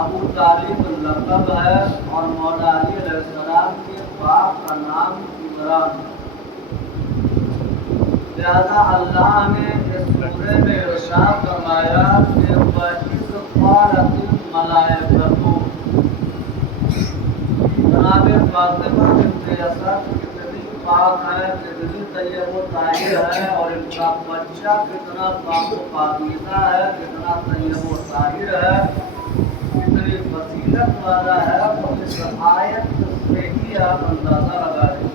ابو طالب لقب ہے اور مولا علی علیہ السلام کے باپ کا نام عمران ہے۔ لہذا اللہ نے اس سورے میں ارشاد فرمایا کہ وَإِذْ قَالَتِ الْمَلَائِكَةُ، جناب فاطمہ بنت اسد کتنی پاک ہے، کتنی طیب و طاہر ہے، اور ان کا بچہ کتنا پاک و پاکیزہ ہے، کتنا طیب و طاہر ہے، کتنی فضیلت والا ہے، تو اس آیت سے ہی آپ اندازہ لگا لیجیے۔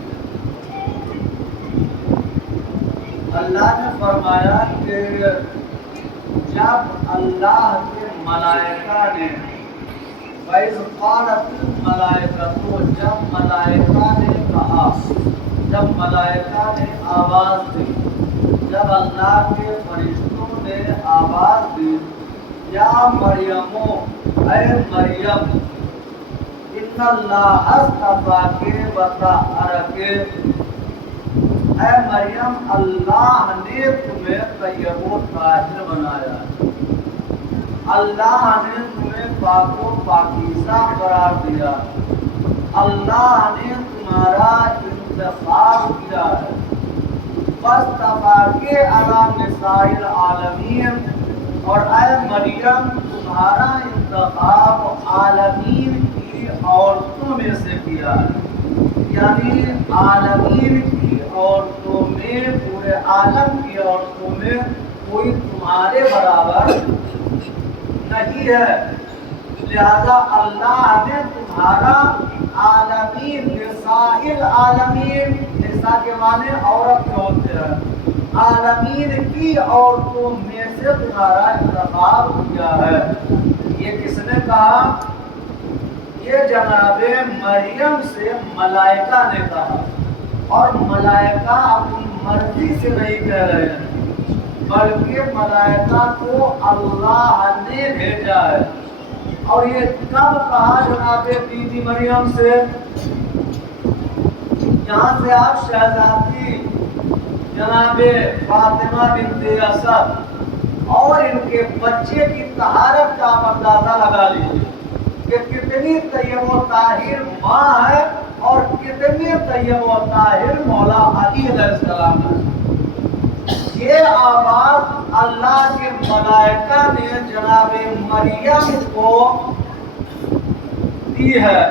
اللہ نے فرمایا کہ جب اللہ کے ملائکہ نے وَإِذْ قَالَتِ الْمَلَائِكَةُ، جب ملائکہ نے کہا، جب ملائکہ نے آواز دی، جب اللہ کے فرشتوں نے آواز دی، یا مریم، اے مریم، ان اللہ اصطفاک وطہرک، اے مریم اللہ نے تمہیں طیب و طاہر بنایا، اللہ نے تمہیں پاک و پاکیزہ قرار دیا، اللہ نے تمہارا انتخاب کیا ہے، فاصطفاک علی نساء العالمین، اور اے مریم تمہارا انتخاب عالمین کی عورتوں میں سے کیا ہے، یعنی عالمین کی عورتوں میں، پورے عالم کی عورتوں میں کوئی تمہارے برابر نہیں ہے، لہذا اللہ نے تمہارا عالمین، نساء العالمین، نساء کے معنی عورت کے ہوتے ہیں، عالمین کی عورتوں میں سے تمہارا انتخاب کیا ہے۔ یہ کس نے کہا؟ یہ جناب مریم سے ملائکہ نے کہا، اور ملائکہ اپنی مرضی سے نہیں کہہ رہے ہیں، بلکہ ملائکہ کو اللہ نے بھیجا ہے۔ اور یہ کب کہا جناب بی بی مریم سے؟ یہاں سے آپ شہزادی جناب فاطمہ بنت اسد اور ان کے بچے کی طہارت کا آپ اندازہ لگا لیجیے کہ کتنی طیب و طاہر ماں ہے اور کتنی طیب و طاہر مولا علی علیہ السلام ہے۔ یہ آواز اللہ کے ملائکہ نے جناب مریم کو دی ہے،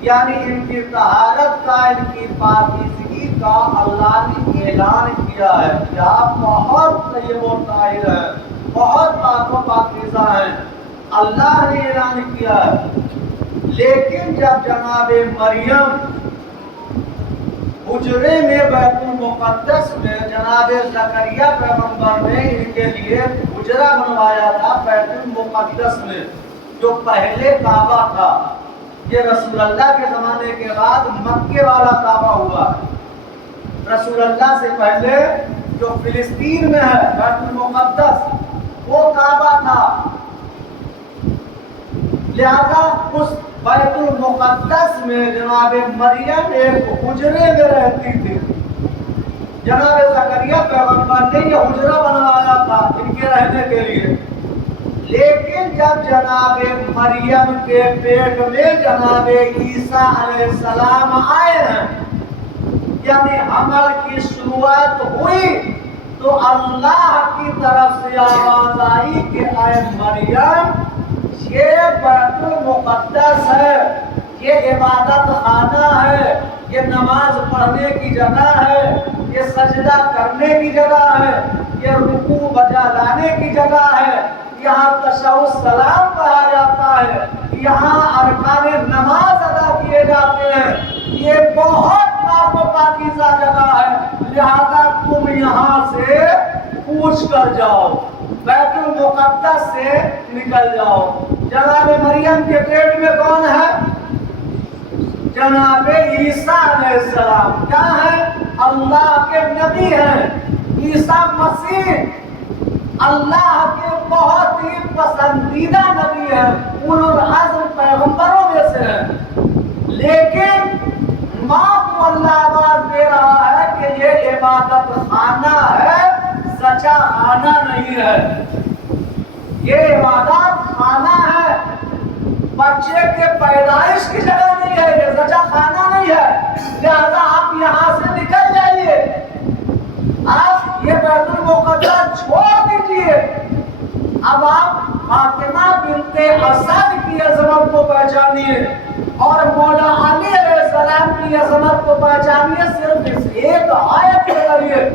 یعنی ان کی طہارت کا، ان کی پاکیزگی کا اللہ نے اعلان کیا ہے کہ آپ بہت طیب و طاہر ہیں، بہت پاک و پاکیزہ ہیں، اللہ نے اعلان کیا ہے۔ لیکن جب جناب مریم حجرے میں بیت المقدس میں جناب زکریا پیغمبر نے ان کے لیے حجرہ بنوایا تھا بیت المقدس میں، جو پہلے کعبہ تھا، یہ رسول اللہ کے زمانے کے بعد مکے والا کعبہ ہوا ہے۔ رسول اللہ سے پہلے جو فلسطین میں ہے بیت المقدس، وہ کعبہ تھا، لہذا اس بیت المقدس میں جناب مریم ایک حجرے میں رہتی تھی۔ جناب زکریا پیغمبر نے یہ حجرہ بنوایا تھا ان کے رہنے کے لیے، لیکن جب جناب مریم کے پیٹ میں جناب عیسیٰ علیہ السلام آئے ہیں، یعنی حمل کی شروعات ہوئی، تو اللہ کی طرف سے آواز آئی کہ اے مریم، یہ بیت المقدس ہے، یہ عبادت خانہ ہے، یہ نماز پڑھنے کی جگہ ہے، یہ سجدہ کرنے کی جگہ ہے، یہ رکوع بجا لانے کی جگہ ہے، یہاں تشہد سلام پڑھا جاتا ہے، یہاں ارکان نماز ادا کیے جاتے ہیں، یہ بہت پاک و پاکیزہ جگہ ہے، لہذا تم یہاں سے کوچ کر جاؤ، بیت المقدس سے نکل جاؤ۔ جناب مریم کے پیٹ میں کون ہے؟ جناب عیسیٰ علیہ السلام، کیا ہے؟ اللہ کے نبی ہیں، عیسیٰ مسیح اللہ کے بہت ہی پسندیدہ نبی ہیں، اولو العزم پیغمبروں میں سے ہیں، لیکن ماں کو اللہ آواز دے رہا ہے کہ یہ عبادت خانہ ہے، سچا خانہ نہیں ہے، یہ عبادت خانہ ہے، بچے کے پیدائش کی جگہ نہیں ہے، یہ زچہ خانہ نہیں ہے، لہذا آپ یہاں سے نکل جائیے، آپ یہ بیت المقدس چھوڑ دیجئے۔ اب آپ فاطمہ بنت اسد کی عظمت کو پہچانیے اور مولا علی علیہ السلام کی عظمت کو پہچانیے صرف اس ایک آیت کے ذریعے۔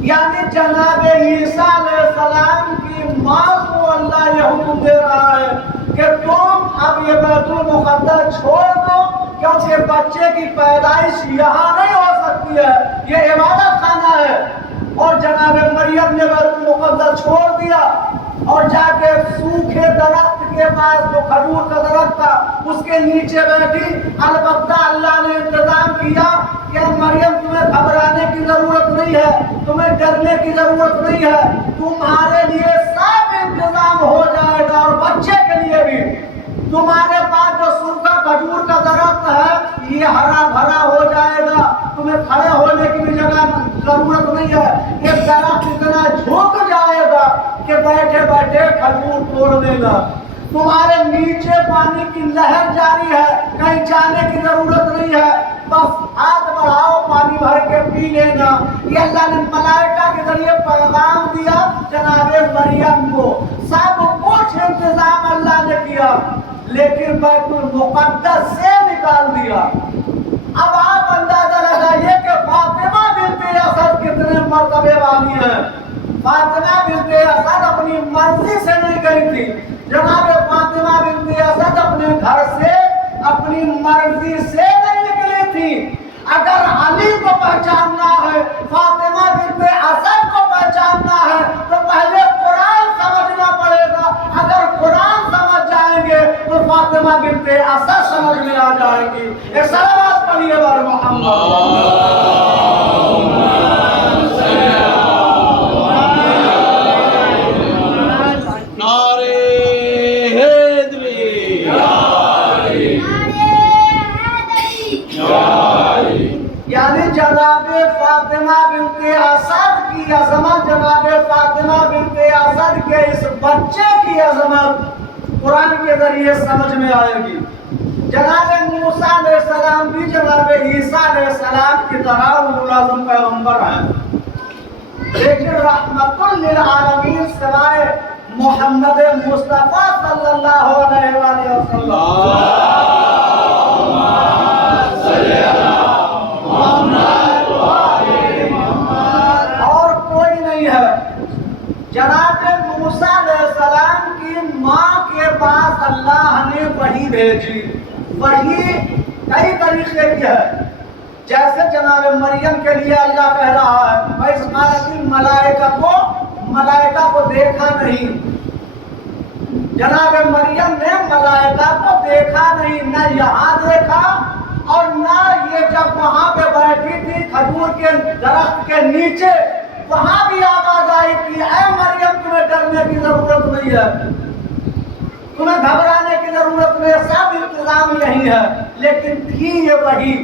یعنی جناب عیسیٰ علیہ السلام کی ماں کو اللہ یہ حکم دے رہا ہے کہ تم اب یہ بیت المقدس چھوڑ دو، کیونکہ بچے کی پیدائش یہاں نہیں ہو سکتی ہے، یہ عبادت خانہ ہے۔ اور جناب مریم نے بیت المقدس چھوڑ دیا اور جا کے سوکھے درخت کے پاس جو کھجور کا درخت تھا اس کے نیچے بیٹھی۔ البتہ اللہ نے انتظام کیا کہ مریم تمہیں گھبرانے کی ضرورت نہیں ہے، تمہیں ڈرنے کی ضرورت نہیں ہے، تمہارے لیے سب انتظام ہو جائے گا اور بچے کے لیے بھی۔ تمہارے پاس جو سوکھا کھجور کا درخت ہے یہ ہرا بھرا ہو جائے گا، تمہیں کھڑے ہونے کی بھی جگہ ضرورت نہیں ہے، یہ درخت اتنا جھک جائے گا کہ بیٹھے بیٹھے کھجور توڑ دے گا۔ تمہارے نیچے پانی کی لہر جاری ہے، کہیں جانے کی ضرورت نہیں ہے، بس ہاتھ بڑھاؤ پانی بھر کے پی لینا۔ یہ اللہ نے ملائکہ کے ذریعے پیغام دیا جناب مریم کو، سب کچھ انتظام اللہ نے کیا، لیکن بیت المقدس سے نکال دیا۔ اب آپ اندازہ لگائیے کہ فاطمہ بنت اسد کتنے مرتبے والی ہیں۔ فاطمہ بنت اسد اپنی مرضی سے نہیں گئی تھی، جناب فاطمہ بنت اسد اپنے گھر سے اپنی مرضی سے نہیں نکلی تھی۔ اگر علی کو پہچاننا ہے، فاطمہ بنت اسد کو پہچاننا ہے تو پہلے قرآن سمجھنا پڑے گا۔ اگر قرآن سمجھ جائیں گے تو فاطمہ بنت اسد سمجھ میں آ جائے گی۔ ایک صلوات پڑھیے بر محمد۔ یعنی جناب فاطمہ بنت اسد کی عظمت، جناب فاطمہ بنت اسد کے اس بچے کی عظمت قرآن کے ذریعے سمجھ میں آئے گی۔ جناب موسیٰ علیہ السلام بھی جناب عیسیٰ علیہ السلام کی طرح اولوالعزم پیغمبر ہیں، لیکن رحمت للعالمین سوائے محمد مصطفیٰ صلی اللہ علیہ وآلہ وسلم اور کوئی نہیں ہے۔ جناب موسیٰ علیہ السلام کی ماں کے پاس اللہ نے وحی بھیجی۔ وحی کئی طریقے کی ہے، جیسے جناب مریم کے لیے اللہ کہہ رہا ہے وَإِذْ قَالَتِ الْمَلَائِكَةُ، ملائکہ کو دیکھا نہیں۔ جناب مریم نے ملائکہ کو دیکھا نہیں، نہ یہاں دیکھا اور نہ یہ جب وہاں پہ بیٹھی تھی کھجور کے درخت کے نیچے وہاں بھی آواز آئی کہ اے مریم تمہیں ڈرنے کی ضرورت نہیں ہے، تمہیں گھبرانے کی ضرورت نہیں ہے، سب انتظام یہی ہے۔ لیکن تھی یہ وحی،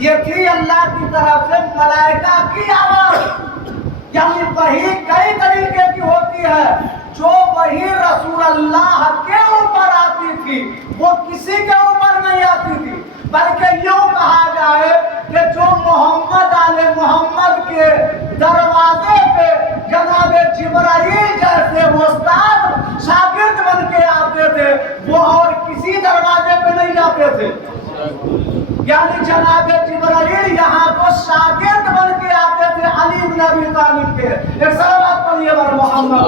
یہ تھی اللہ کی طرف سے ملائکہ کی آواز۔ یعنی وحی کئی طریقے کی ہوتی ہے۔ جو وحی رسول اللہ کے اوپر آتی تھی وہ کسی کے اوپر نہیں آتی تھی، بلکہ یوں کہا جائے کہ جو محمد آل محمد کے دروازے پہ جناب جبرائیل جیسے استاد شاگرد بن کے آتے تھے وہ اور کسی دروازے پہ نہیں جاتے تھے۔ یعنی جناب جبرائیل یہاں کو شاگرد بن کے آتے تھے علی بن ابی طالب کے۔ ایک صلوات پڑھیے بر محمد۔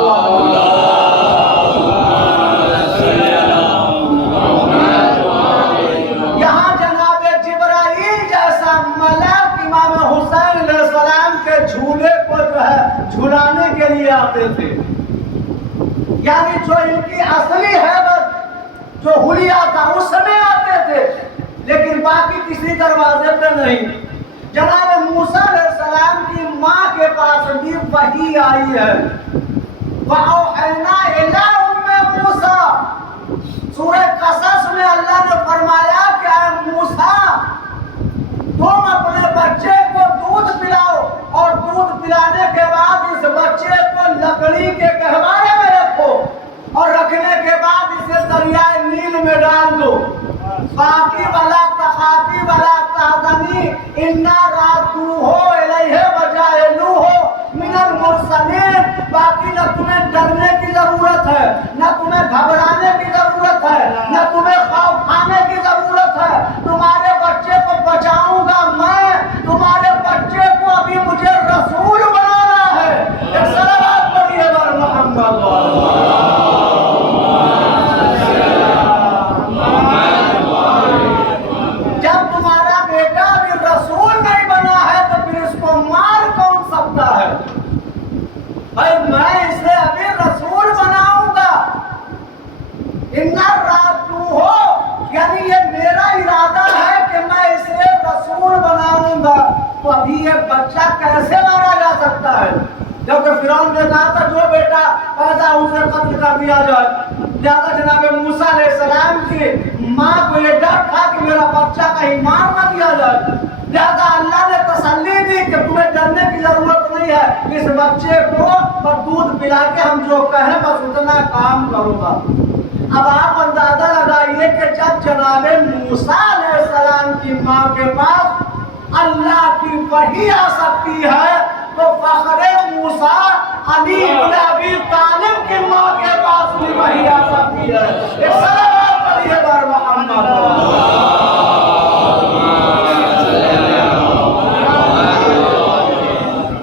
یہاں جناب جبرائیل جیسا ملک امام حسین علیہ السلام کے جھولے کو جو ہے جھلانے کے لیے آتے تھے۔ یعنی جو ان کی اصلی حیبت جو حلیہ تھا اس میں آتے تھے، لیکن باقی کسی دروازے پہ نہیں۔ جناب موسیٰ علیہ السلام کی ماں کے پاس بھی وحی آئی ہے۔ وَأَوْحَيْنَا إِلَىٰ أُمِّ مُوسَىٰ، سورہ قصص میں اللہ نے فرمایا کہ اے موسیٰ تم اپنے بچے کو دودھ پلاؤ اور دودھ پلانے کے بعد اس بچے کو لکڑی کے گہوارے میں رکھو اور رکھنے کے بعد اسے دریائے نیل میں ڈال دو. باقی ولا تخافی ولا تحزنی انا رادوہ الیہ وجاعلوہ من المرسلین. باقی نہ تمہیں ڈرنے کی ضرورت ہے، نہ تمہیں گھبرانے کی ضرورت ہے، نہ تمہیں خوف کھانے کی ضرورت ہے. تمہارے بچے کو بچاؤں گا میں، تمہارے بچے کو ابھی مجھے رسول بنانا ہے. ایک صلوات پڑھیے بر محمد. جب تمہارا بیٹا بھی رسول نہیں بنا ہے تو پھر اس کو مار کون سکتا ہے؟ بھائی میں اسے ابھی رسول بناؤں گا. اِنَّا رَادُّوهُ یعنی یہ میرا ارادہ ہے کہ میں اسے رسول بناؤں گا. تو ابھی یہ بچہ کیسے مارا جا سکتا ہے؟ جبکہ فرعون نے کہا تھا جو بیٹا پیدا اسے قتل کر دیا جائے. لہذا جناب موسیٰ علیہ السلام کی ماں کو یہ ڈر تھا کہ میرا بچہ کہیں مار نہ دیا جائے. لہذا اللہ نے تسلی دی کہ تمہیں ڈرنے کی ضرورت نہیں ہے، اس بچے کو دودھ پلا کے ہم جو کہیں بس اتنا کام کروں گا. اب آپ اندازہ لگائیے کہ جب جناب موسیٰ علیہ السلام کی ماں کے پاس اللہ کی وحی آ سکتی ہے تو فخر موسیٰ علی بن ابی طالب کی ماں کے پاس بھی وحی آ سکتی ہے. ایک صلوات پڑھیے بر محمد.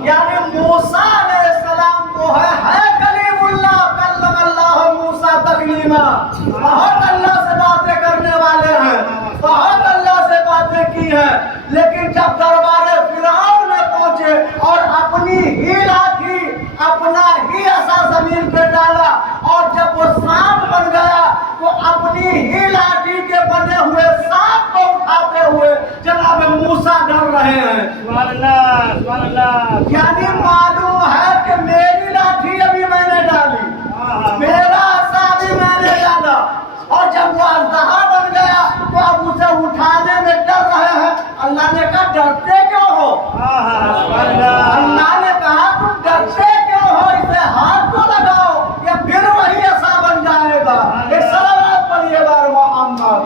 یعنی موسیٰ علیہ السلام کو ہے کلیم اللہ، کلم اللہ موسیٰ تکلیما. بہت اللہ سے باتیں کرنے والے ہیں، بہت اللہ سے باتیں کی ہیں، لیکن جب دربار فرعون میں پہنچے اور اپنی ہی لاٹھی اپنا ہی عصا زمین پہ ڈالا اور جب وہ سانپ بن گیا تو اپنی ہی لاٹھی کے بنے ہوئے سانپ کو اٹھاتے ہوئے جناب موسیٰ ڈر رہے ہیں. سبحان اللہ سبحان اللہ. یعنی معلوم ہے کہ میری لاٹھی ابھی میں نے ڈالی، میرا عصا بھی میں نے ڈالا، اور جب وہ اژدہا بن گیا تو اب اسے اٹھانے میں ڈر رہے ہیں. اللہ نے کہا ڈرتے کیوں ہو؟ اللہ نے کہا تم ڈرتے کیوں ہو؟ اسے ہاتھ تو لگاؤ یا پھر وہی عصا بن جائے گا. ایک صلوات پڑھیے بر محمد.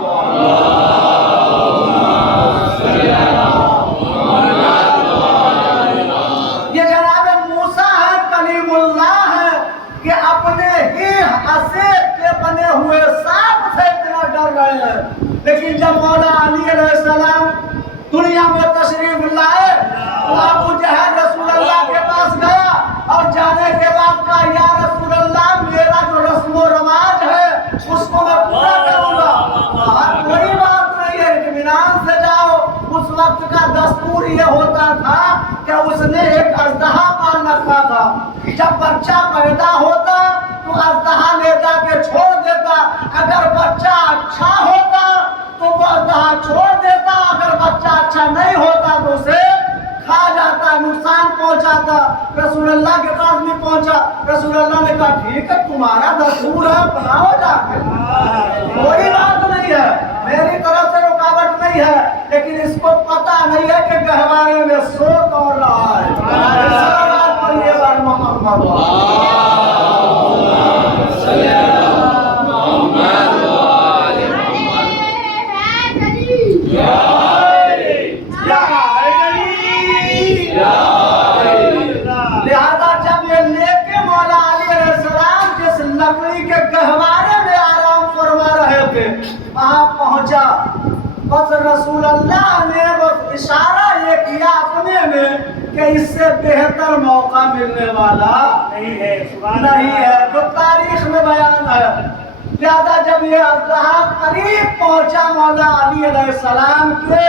یہ جناب موسیٰ ہے، کلیم اللہ ہے کہ اپنے ہی عصے کے بنے ہوئے سانپ سے اتنا ڈر رہے ہیں. لیکن جب مولا علی علیہ السلام دنیا میں تشریف لائے تو ابو جہل رسول اللہ کے پاس گیا اور جانے کے بعد کہا یا رسول اللہ میرا جو رسم و رواج ہے اس کو میں پورا کروں گا. کوئی بات نہیں ہے، اطمینان سے جاؤ. اس وقت کا دستور یہ ہوتا تھا کہ اس نے ایک اژدہا پال رکھا تھا. جب بچہ پیدا ہوتا تو اژدہا لے جا کے چھوڑ دیتا. اگر بچہ اچھا ہوتا تو وہ اژدہا چھوڑ دیتا، اگر بچہ اچھا نہیں ہوتا تو اسے کھا جاتا، نقصان پہنچاتا. رسول اللہ کے پاس بھی پہنچا. رسول اللہ نے کہا ٹھیک ہے تمہارا دستور ہے، بناؤ جا کے، کوئی بات نہیں ہے، میری طرف سے رکاوٹ نہیں ہے. لیکن اس کو پتا نہیں ہے کہ گہوارے میں سو دوڑ رہا ہے. صلوات پڑھیے بر محمد. لہذا جب یہ لے کے مولا علی علیہ السلام جس لکڑی کے گہوارے میں آرام فرما رہے تھے وہاں پہنچا، بس رسول اللہ نے بس اشارہ یہ کیا اپنے میں کہ اس سے بہتر موقع ملنے والا نہیں ہے جو تاریخ میں بیان ہے. لہذا جب یہ اژدہا قریب پہنچا مولا علی علیہ السلام کے،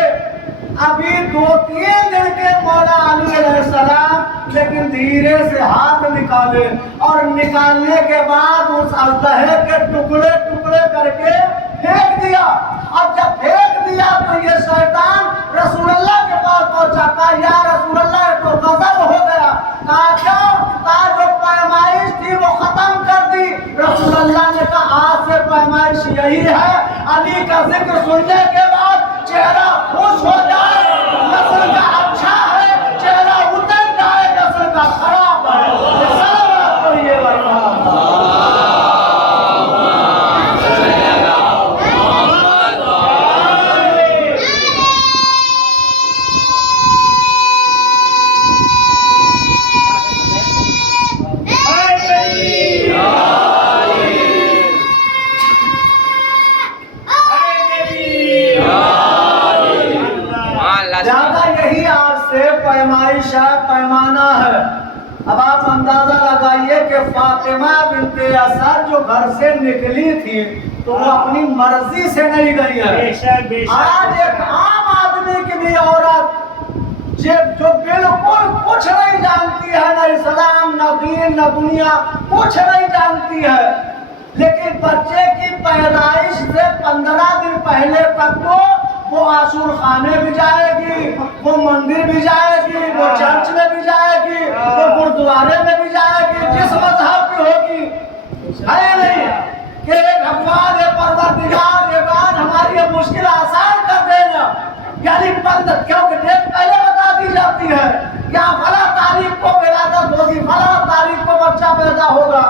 ابھی 2-3 دن کے مولا علی علیہ السلام، لیکن دھیرے سے ہاتھ نکالے اور نکالنے کے بعد اس اژدہے کے ٹکڑے ٹکڑے کر کے پھینک دیا. اور جب پھینک دیا تو یہ شیطان رسول اللہ کے پاس پہنچا. کہا یا رسول اللہ تو غضب ہو گیا. کہا کیوں؟ کہا جو پیمائش تھی وہ ختم کر دی. رسول اللہ نے کہا آج سے پیمائش یہی ہے، علی کا ذکر سننے کے بعد چہرہ خوش ہو جائے، نسل کا اچھا ہے، چہرہ اتر جائے، نسل کا خراب ہے. صلوات پڑھیے بھائی. کہ فاطمہ بنت اسد جو گھر سے نکلی تھی تو وہ اپنی مرضی سے نہیں گئی ہے. آج ایک عام آدمی کی بھی عورت جو بالکل کچھ نہیں جانتی ہے، نہ اسلام نہ دین نہ دنیا کچھ نہیں جانتی ہے، لیکن بچے کی پیدائش سے 15 دن پہلے تک تو وہ عاشور خانے بھی جائے گی، وہ مندر بھی جائے گی، وہ چرچ میں بھی جائے گی، وہ گردوارے میں بھی جائے گی، جس مذہب کی ہوگی. ہے نہیں کہ ایک افغان پروردگار ایک ہماری یہ مشکل آسان کر دینا، یعنی کیونکہ ڈیٹ پہلے بتا دی جاتی ہے یا فلاں تاریخ کو ولادت ہوگی، فلاں تاریخ کو بچہ پیدا ہوگا،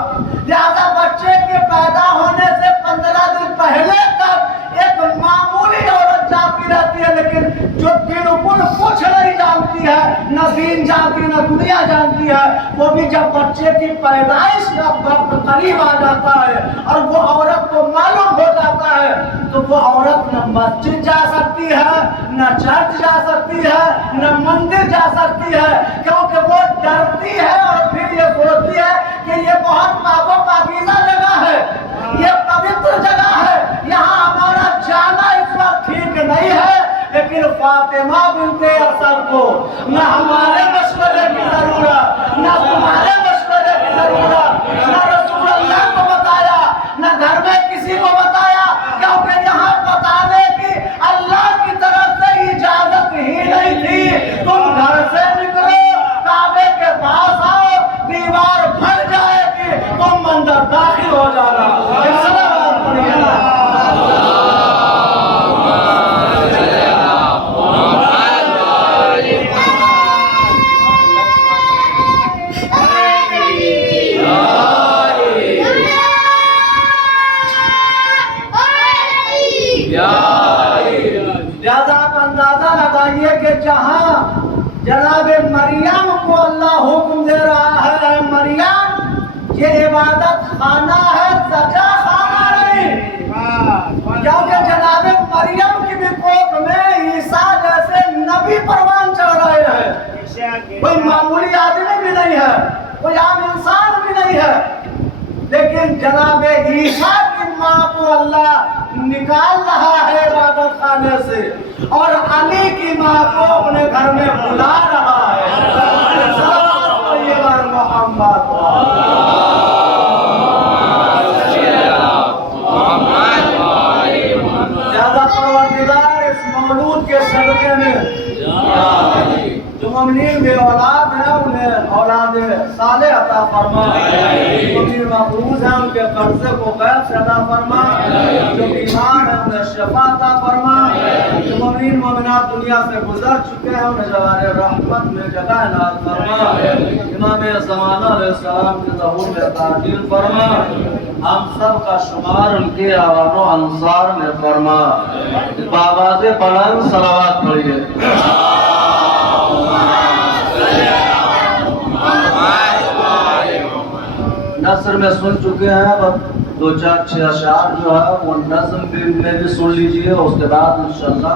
لہذا بچے کے پیدا ہونے سے 15 دن پہلے تک ایک معمولی عورت جاتی رہتی ہے، لیکن جو بالکل کچھ نہیں جانتی ہے، نہ دین جانتی نہ دنیا جانتی ہے، وہ بھی جب بچے کی پیدائش کا وقت قریب آ جاتا ہے اور وہ عورت کو معلوم ہو جاتا ہے تو وہ عورت نہ مسجد جا سکتی ہے، نہ چرچ جا سکتی ہے، نہ مندر جا سکتی ہے، کیونکہ وہ ڈرتی ہے اور پھر یہ سوچتی ہے کہ یہ بہت پاک و پاکیزہ جگہ ہے، یہ پوتر جگہ ہے، یہاں ہمارا جانا اس وقت ٹھیک نہیں ہے. لیکن فاطمہ بنت اسد کو نہ ہمارے مشورے کی ضرورت، نہ تمہارے مشورے کی ضرورت، نہ رسول اللہ کو بتایا، نہ گھر میں کسی کو بتایا، کیونکہ یہاں بتانے کی اللہ کی طرف سے اجازت ہی نہیں تھی. تم گھر سے نکلو، کعبے کے پاس آؤ، دیوار بھر جائے گی، تم اندر داخل ہو جانا. کہ جہاں جناب مریم کو اللہ حکم دے رہا ہے مریم یہ عبادت خانہ ہے، سجا خانہ نہیں، کیونکہ جناب مریم کی بھی کوکھ میں عیسیٰ جیسے نبی پروان چڑھ رہے ہیں. کوئی معمولی آدمی بھی نہیں ہے، کوئی عام انسان بھی نہیں ہے، لیکن جناب عیسیٰ کی ماں کو اللہ نکال رہا ہے عبادت خانے سے اور علی کی ماں کو اپنے گھر میں بلا رہا ہے. زیادہ پروردگار اس مولود کے صدقے میں جو مومنین بے اولاد ہیں انہیں اولاد صالح عطا فرما، جو مومنین مقروض ہیں ان کے قرضے کو غیب سے عطا فرما، جو بیمار ہیں انہیں شفا عطا فرما، جو مومنین مومنات دنیا سے گزر چکے ہیں انہیں جوار رحمت میں جگہ عنایت فرما. امام زمانہ علیہ السلام کے ظہور میں تعجیل فرما، ہم سب کا شمار ان کے آوان و انصار میں فرما. بآواز بلند صلوات پڑھیے. نثر میں سن چکے ہیں، اب 2-4 اشعار جو ہے وہ نظم میں بھی سن لیجئے، اس کے بعد انشاءاللہ